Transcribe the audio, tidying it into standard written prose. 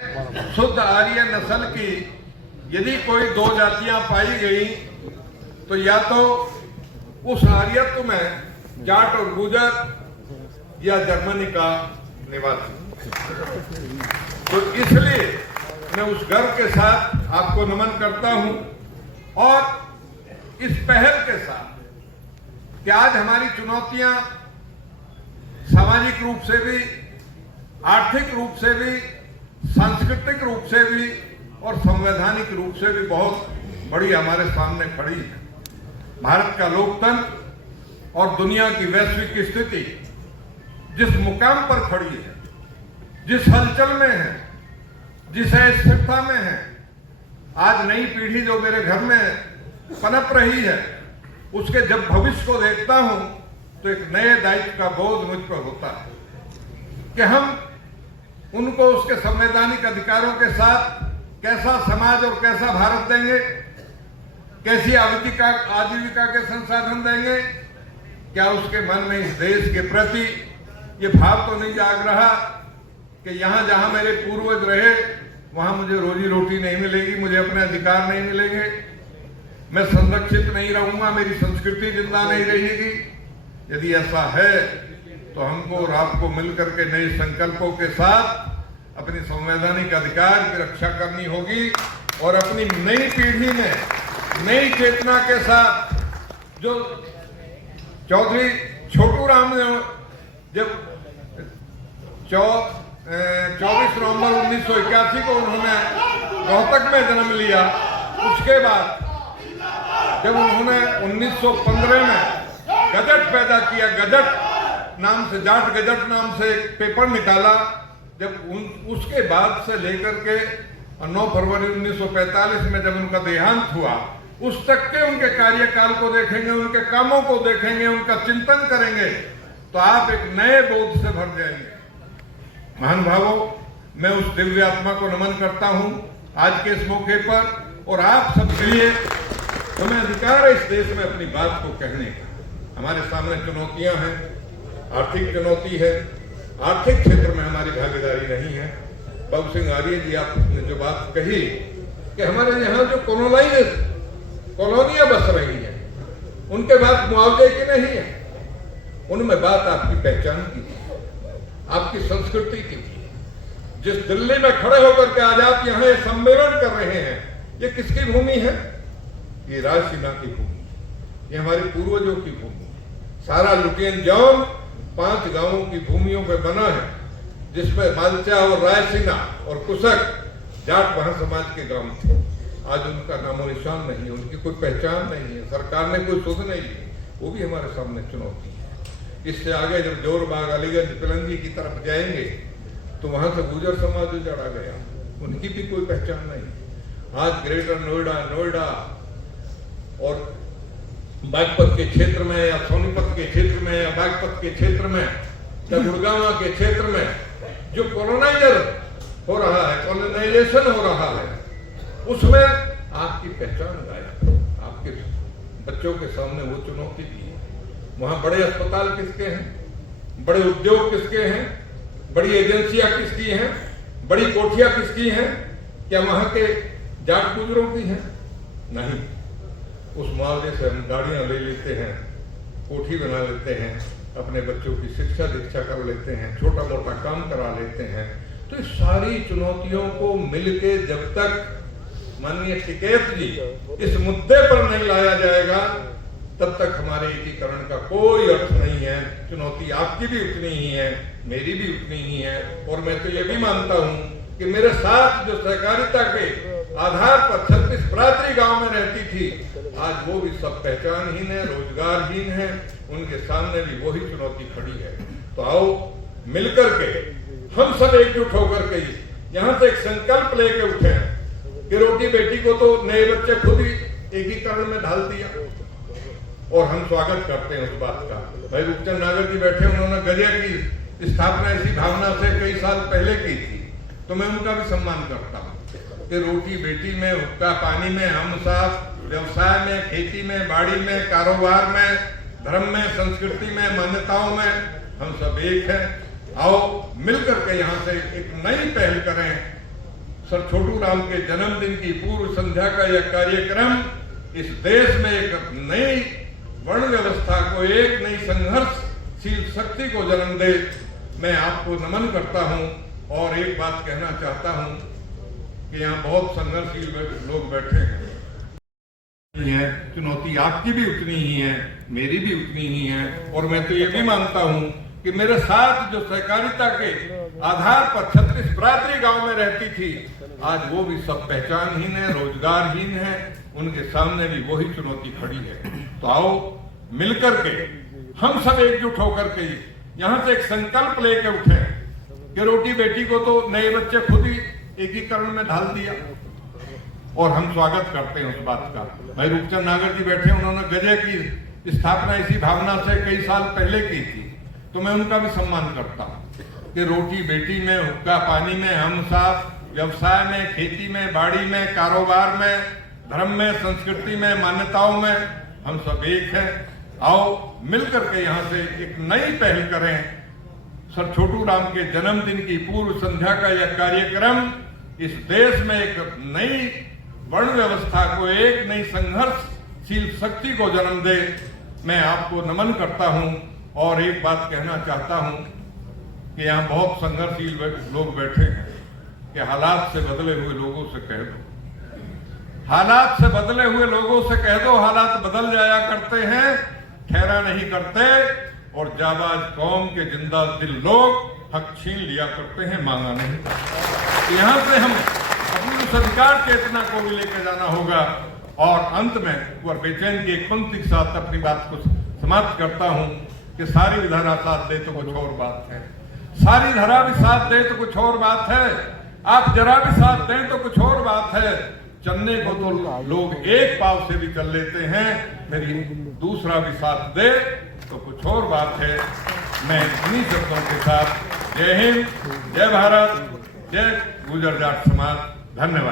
शुद्ध आर्य नस्ल की यदि कोई दो जातियां पाई गई तो या तो उस आर्यत्व में जाट और गुजर या जर्मनी का निवासी। तो इसलिए मैं उस गर्व के साथ आपको नमन करता हूं और इस पहल के साथ कि आज हमारी चुनौतियां सामाजिक रूप से भी, आर्थिक रूप से भी, सांस्कृतिक रूप से भी और संवैधानिक रूप से भी बहुत बड़ी हमारे सामने खड़ी है। भारत का लोकतंत्र और दुनिया की वैश्विक स्थिति जिस मुकाम पर खड़ी है, जिस हलचल में है, जिस अस्थिरता में है, आज नई पीढ़ी जो मेरे घर में पनप रही है, उसके जब भविष्य को देखता हूं तो एक नए दायित्व का बोध मुझ पर होता है कि हम उनको उसके संवैधानिक अधिकारों के साथ कैसा समाज और कैसा भारत देंगे, कैसी आजीविका के संसाधन देंगे। क्या उसके मन में इस देश के प्रति ये भाव तो नहीं जाग रहा कि यहां जहां मेरे पूर्वज रहे वहां मुझे रोजी रोटी नहीं मिलेगी, मुझे अपने अधिकार नहीं मिलेंगे, मैं संरक्षित नहीं रहूंगा, मेरी संस्कृति जिंदा नहीं रहेगी। यदि ऐसा है तो हमको और आपको मिलकर के नए संकल्पों के साथ अपनी संवैधानिक अधिकार की रक्षा करनी होगी और अपनी नई पीढ़ी में नई चेतना के साथ जो चौधरी छोटू राम ने जब 24 नवंबर 1981 को उन्होंने रोहतक में जन्म लिया, उसके बाद जब उन्होंने 1915 में गजट पैदा किया, गजट नाम से, जाट गजट नाम से एक पेपर निकाला, जब उसके बाद से लेकर के 9 फरवरी 1945 में जब उनका देहांत हुआ, उस तक के उनके कार्यकाल को देखेंगे, उनके कामों को देखेंगे, उनका चिंतन करेंगे तो आप एक नए बोध से भर जाएंगे। महान भावों, मैं उस दिव्य आत्मा को नमन करता हूं आज के इस मौके पर, और आप सबके लिए हमें अधिकार है इस देश में अपनी बात को कहने का। हमारे सामने चुनौतियां हैं, आर्थिक चुनौती है, आर्थिक क्षेत्र में हमारी भागीदारी नहीं है। बाबू सिंह आर्य जी, आपने जो बात कही कि हमारे यहाँ जो कॉलोनियां बस रही हैं उनके बाद मुआवजे की नहीं है, उनमें बात आपकी पहचान की थी, आपकी संस्कृति की थी। जिस दिल्ली में खड़े होकर के आज आप यहाँ सम्मेलन कर रहे हैं, ये किसकी भूमि है? ये रायसीना की भूमि, ये हमारे पूर्वजों की भूमि। सारा लुटियन जौन 5 गांवों की भूमियों पे बना है, जिसमें मालचा और रायसीना और कुशक जाट वहां समाज के गांव थे। आज उनका नामो निशान नहीं है, उनकी कोई पहचान नहीं है, सरकार ने कोई सुध नहीं है। वो भी हमारे सामने चुनौती है। इससे आगे जब जोरबाग, अलीगंज, पिलंगी की तरफ जाएंगे तो वहां से गुजर समाज उजड़ा गया, उनकी भी कोई पहचान नहीं। आज ग्रेटर नोएडा और बागपत के क्षेत्र में या सोनीपत के क्षेत्र में या बागपत के क्षेत्र में या गुड़गांव के क्षेत्र में जो कॉलोनाइजर हो रहा है, कॉलोनाइजेशन हो रहा है, उसमें आपकी पहचान गायब है। आपके बच्चों के सामने वो चुनौती भी है। वहां बड़े अस्पताल किसके हैं, बड़े उद्योग किसके हैं, बड़ी एजेंसियां किसकी हैं, बड़ी कोठियां किसकी हैं? क्या वहां के जाट गुजरों की हैं? नहीं। उस मुआवजे से हम गाड़ियां ले लेते हैं, कोठी बना लेते हैं, अपने बच्चों की शिक्षा दीक्षा कर लेते हैं, छोटा मोटा काम करा लेते हैं। तो इस सारी चुनौतियों को मिलके जब तक माननीय टिकैत जी इस मुद्दे पर नहीं लाया जाएगा, तब तक हमारे एकीकरण का कोई अर्थ नहीं है। चुनौती आपकी भी उतनी ही है, मेरी भी उतनी ही है। और मैं तो ये भी मानता हूं कि मेरे साथ जो सहकारिता के आधार पर 36 भ्रातृ गांव में रहती थी, आज वो भी सब पहचानहीन है, रोजगारहीन है। उनके सामने भी वही चुनौती खड़ी है। तो आओ मिलकर के हम सब एकजुट होकर के यहाँ से एक संकल्प लेके उठे कि रोटी बेटी को तो नए बच्चे खुद ही एकीकरण में ढाल दिया, और हम स्वागत करते हैं उस बात का। भाई रूपचंद नागर जी बैठे, उन्होंने गजे की स्थापना इसी भावना से कई साल पहले की थी, तो मैं उनका भी सम्मान करता हूँ कि रोटी बेटी में, हुक्का पानी में हम साथ, व्यवसाय में, खेती में, बाड़ी में, कारोबार में, धर्म में, संस्कृति में, मान्यताओं में हम सब एक हैं। आओ मिलकर के यहाँ से एक नई पहल करें सर छोटू राम के जन्मदिन की पूर्व संध्या का यह कार्यक्रम इस देश में एक नई वर्ण व्यवस्था को, एक नई संघर्षशील शक्ति को जन्म दे। मैं आपको नमन करता हूं और एक बात कहना चाहता हूं कि यहाँ बहुत संघर्षशील लोग बैठे हैं। चुनौती आपकी भी उतनी ही है, मेरी भी उतनी ही है। और मैं तो ये भी मानता हूं कि मेरे साथ जो सहकारिता के आधार पर 36 बरादरी गांव में रहती थी, आज वो भी सब पहचानहीन है, रोजगारहीन है। उनके सामने भी वही चुनौती खड़ी है। तो आओ मिलकर के हम सब एकजुट होकर के यहाँ से एक संकल्प लेके उठे कि रोटी बेटी को तो नए बच्चे खुद ही एकीकरण में ढाल दिया और हम स्वागत करते हैं उस बात का। भाई रूपचंद नागर जी बैठे, उन्होंने गजे की स्थापना इसी भावना से कई साल पहले की थी, तो मैं उनका भी सम्मान करता हूँ कि रोटी बेटी में, हुक्का पानी में, हम साथ, व्यवसाय में, खेती में, बाड़ी में, कारोबार में, धर्म में, संस्कृति में, मान्यताओं में हम सब एक हैं। आओ मिलकर के यहाँ से एक नई पहल करें। सर छोटू राम के जन्मदिन की पूर्व संध्या का यह कार्यक्रम इस देश में एक नई वर्ण व्यवस्था को, एक नई संघर्षशील शक्ति को जन्म दे। मैं आपको नमन करता हूं और एक बात कहना चाहता हूं कि यहाँ बहुत संघर्षशील लोग बैठे हैं कि हालात से बदले हुए लोगों से कह दो, हालात से बदले हुए लोगों से कह दो, हालात बदल जाया करते हैं, ठहरा नहीं करते। और जाबाज कौम के जिंदा दिल लोग हक छीन लिया करते हैं, मांगा नहीं। यहाँ से हम अपनी उस अधिकार चेतना को भी लेकर जाना होगा। और अंत में कुंवर बेचैन की एक पंक्ति के साथ अपनी बात को समाप्त करता हूँ कि सारी विधारा साथ दे तो कुछ और बात है, सारी धरा भी साथ दे तो कुछ और बात है, आप जरा भी साथ दें तो कुछ और बात है। चलने को तो लोग एक पाव से भी चल लेते हैं, फिर दूसरा भी साथ दे तो कुछ और बात है। मैं इन्हीं शब्दों के साथ जय हिंद, जय भारत, जय गुर्जर जाट समाज। धन्यवाद।